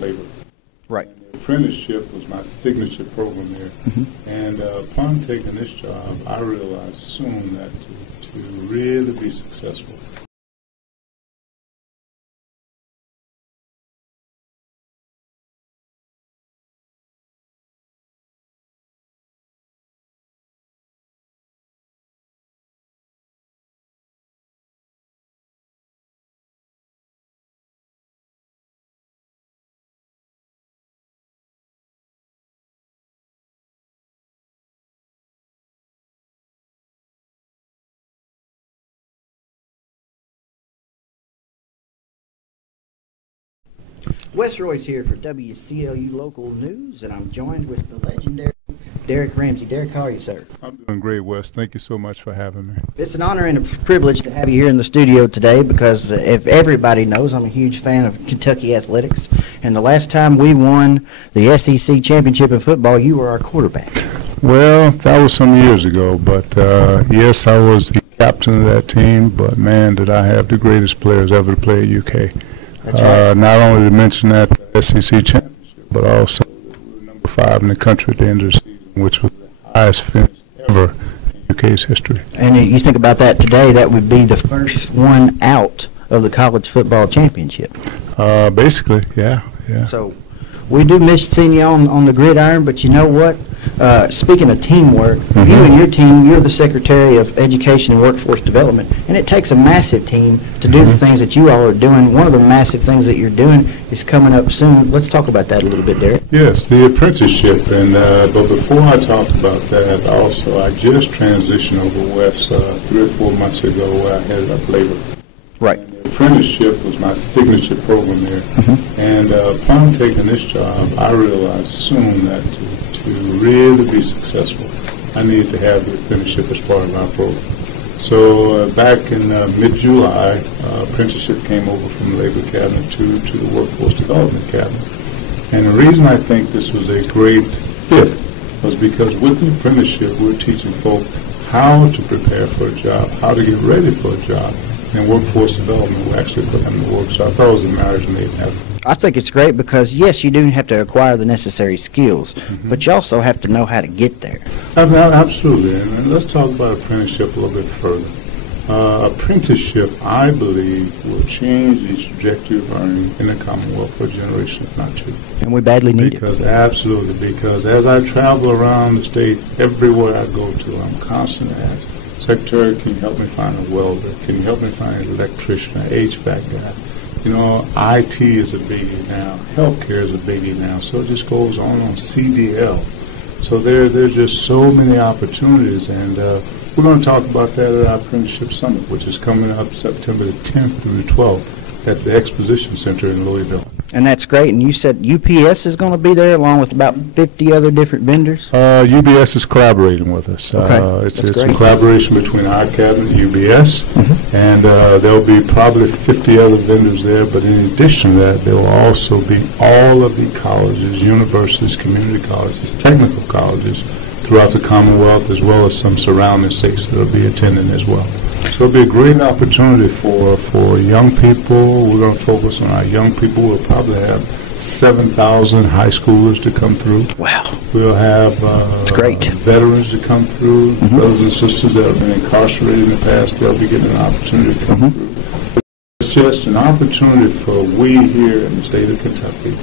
flavor. Right. And the apprenticeship was my signature program there. And upon taking this job, I realized soon that to really be successful, Wes Roy's here for WCLU Local News, and I'm joined with the legendary Derrick Ramsey. Derrick, how are you, sir? I'm doing great, Wes. Thank you so much for having me. It's an honor and a privilege to have you here in the studio today because if everybody knows, I'm a huge fan of Kentucky athletics, and the last time we won the SEC championship in football, you were our quarterback. Well, that was some years ago, but yes, I was the captain of that team, but man, did I have the greatest players ever to play at UK. That's right. Not only to mention that SEC championship, but also we were number 5 in the country at the end of the season, which was the highest finish ever in UK's history. And you think about that today, that would be the first one out of the college football championship. Basically, yeah. So we do miss seeing you on the gridiron, but you know what? Speaking of teamwork, you and your team, you're the Secretary of Education and Workforce Development, and it takes a massive team to do the things that you all are doing. One of the massive things that you're doing is coming up soon. Let's talk about that a little bit, Derrick. Yes, the apprenticeship, and but before I talk about that, also I just transitioned over West 3 or 4 months ago where I headed up labor. Right. And the apprenticeship was my signature program there. And upon taking this job, I realized soon that to really be successful, I needed to have the apprenticeship as part of my program. So back in mid-July, apprenticeship came over from the Labor Cabinet to the Workforce Development Cabinet. And the reason I think this was a great fit was because with the apprenticeship, we're teaching folk how to prepare for a job, how to get ready for a job. And workforce development will actually put them to work. So I thought it was a marriage made in heaven. I think it's great because, yes, you do have to acquire the necessary skills, but you also have to know how to get there. Absolutely. And let's talk about apprenticeship a little bit further. Apprenticeship, I believe, will change the trajectory of earning in the Commonwealth for a generation, if not two. And we badly need it. Absolutely. Because as I travel around the state, everywhere I go to, I'm constantly asked, Secretary, can you help me find a welder? Can you help me find an electrician, an HVAC guy? You know, IT is a biggie now. Healthcare is a biggie now. So it just goes on CDL. So there's just so many opportunities, and we're going to talk about that at our Apprenticeship Summit, which is coming up September the 10th through the 12th at the Exposition Center in Louisville. And that's great. And you said UPS is going to be there along with about 50 other different vendors? UBS is collaborating with us. Okay. It's a collaboration between our cabinet and UBS, and there'll be probably 50 other vendors there, but in addition to that, there will also be all of the colleges, universities, community colleges, technical colleges throughout the Commonwealth, as well as some surrounding states that will be attending as well. So it'll be a great opportunity for young people. We're going to focus on our young people. We'll probably have 7,000 high schoolers to come through. Wow. We'll have great. Veterans to come through, brothers and sisters that have been incarcerated in the past. They'll be getting an opportunity to come through. It's just an opportunity for we here in the state of Kentucky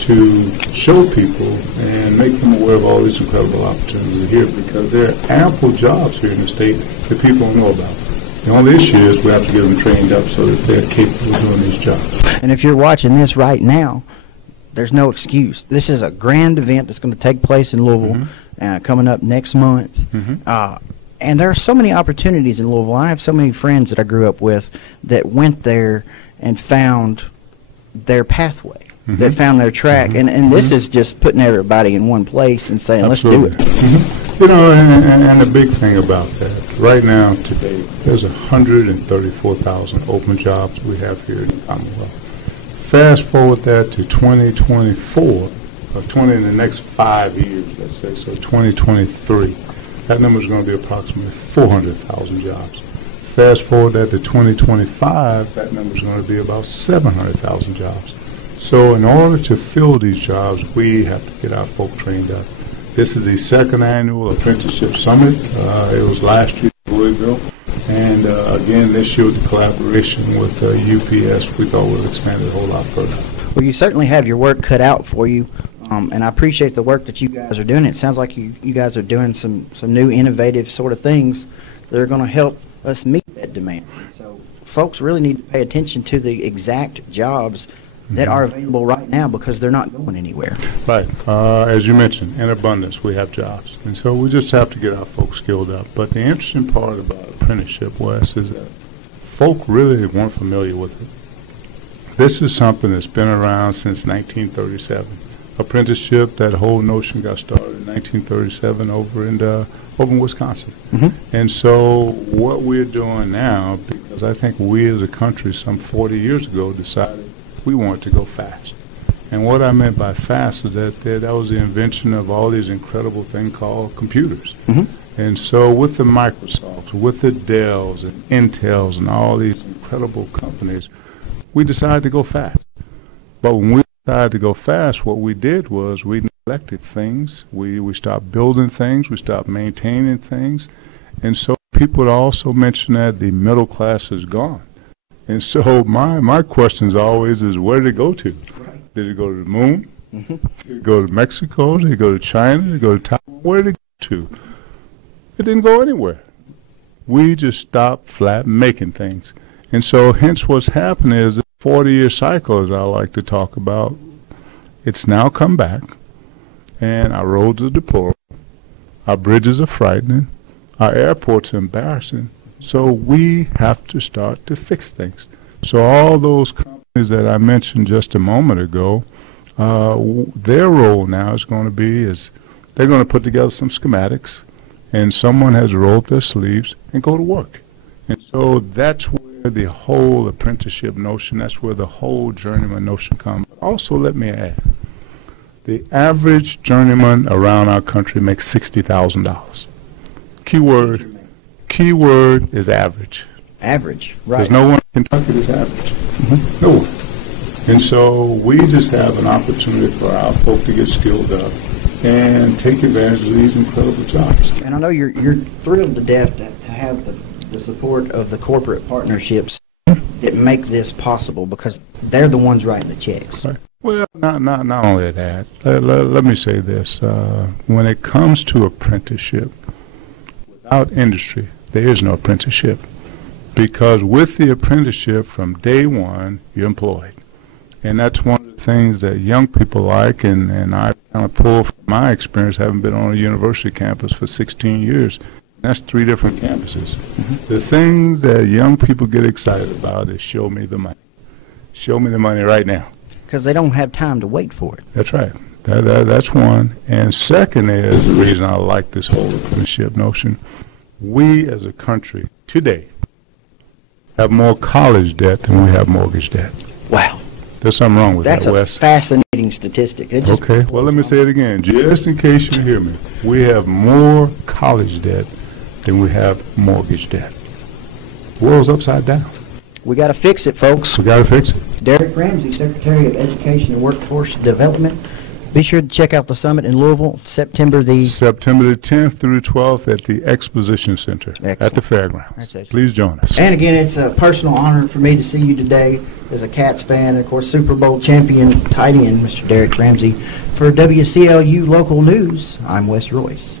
to show people and make them aware of all these incredible opportunities here, because there are ample jobs here in the state that people don't know about. The only issue is we have to get them trained up so that they're capable of doing these jobs. And if you're watching this right now, there's no excuse. This is a grand event that's going to take place in Louisville coming up next month. And there are so many opportunities in Louisville. I have so many friends that I grew up with that went there and found their pathway, that found their track. And this is just putting everybody in one place and saying, Absolutely. Let's do it. You know, and the big thing about that, right now, today, there's 134,000 open jobs we have here in the Commonwealth. Fast forward that to 2024, or 20 in the next 5 years, let's say, so 2023, that number is going to be approximately 400,000 jobs. Fast forward that to 2025, that number is going to be about 700,000 jobs. So in order to fill these jobs, we have to get our folk trained up. This is the second annual apprenticeship summit. It was last year in Louisville. And again, this year with the collaboration with UPS, we thought we'd expand it a whole lot further. Well, you certainly have your work cut out for you, and I appreciate the work that you guys are doing. It sounds like you guys are doing some new innovative sort of things that are going to help us meet that demand. So folks really need to pay attention to the exact jobs that are available right now because they're not going anywhere. Right. As you mentioned, in abundance, we have jobs. And so we just have to get our folks skilled up. But the interesting part about apprenticeship, Wes, is that folk really weren't familiar with it. This is something that's been around since 1937. Apprenticeship, that whole notion got started in 1937 over in Wisconsin. And so what we're doing now, because I think we as a country some 40 years ago decided we want to go fast. And what I meant by fast is that that was the invention of all these incredible things called computers. And so with the Microsofts, with the Dells and Intels and all these incredible companies, we decided to go fast. But when we decided to go fast, what we did was we neglected things. We stopped building things. We stopped maintaining things. And so people also mention that the middle class is gone. And so my question always is, where did it go to? Right. Did it go to the moon? Did it go to Mexico? Did it go to China? Did it go to Taiwan? Where did it go to? It didn't go anywhere. We just stopped flat making things. And so hence what's happened is a 40-year cycle, as I like to talk about, it's now come back, and our roads are deplorable, our bridges are frightening, our airports are embarrassing. So we have to start to fix things. So all those companies that I mentioned just a moment ago, their role now is going to be they're going to put together some schematics, and someone has to roll up their sleeves and go to work. And so that's where the whole apprenticeship notion, that's where the whole journeyman notion comes. Also, let me add, the average journeyman around our country makes $60,000. Keyword is average. Average, right. There's no one in Kentucky that's average. No one. And so we just have an opportunity for our folk to get skilled up and take advantage of these incredible jobs. And I know you're thrilled to death to have the support of the corporate partnerships that make this possible because they're the ones writing the checks. Right. Well, not only that. Let me say this. When it comes to apprenticeship, without industry, there is no apprenticeship, because with the apprenticeship from day one, you're employed. And that's one of the things that young people like, and I kind of pull from my experience, having been on a university campus for 16 years. That's 3 different campuses. The things that young people get excited about is show me the money. Show me the money right now. Because they don't have time to wait for it. That's right. That's one. And second is the reason I like this whole apprenticeship notion. We as a country today have more college debt than we have mortgage debt. Wow. There's something wrong with that, Wes. That's a fascinating statistic. Okay, well, let me say it again, just in case you hear me. We have more college debt than we have mortgage debt. The world's upside down. We got to fix it, folks. We got to fix it. Derrick Ramsey, Secretary of Education and Workforce Development. Be sure to check out the summit in Louisville, September the 10th through the 12th at the Exposition Center. Excellent. At the fairgrounds. Please join us. And again, it's a personal honor for me to see you today as a Cats fan and, of course, Super Bowl champion tight end, Mr. Derrick Ramsey. For WCLU Local News, I'm Wes Royce.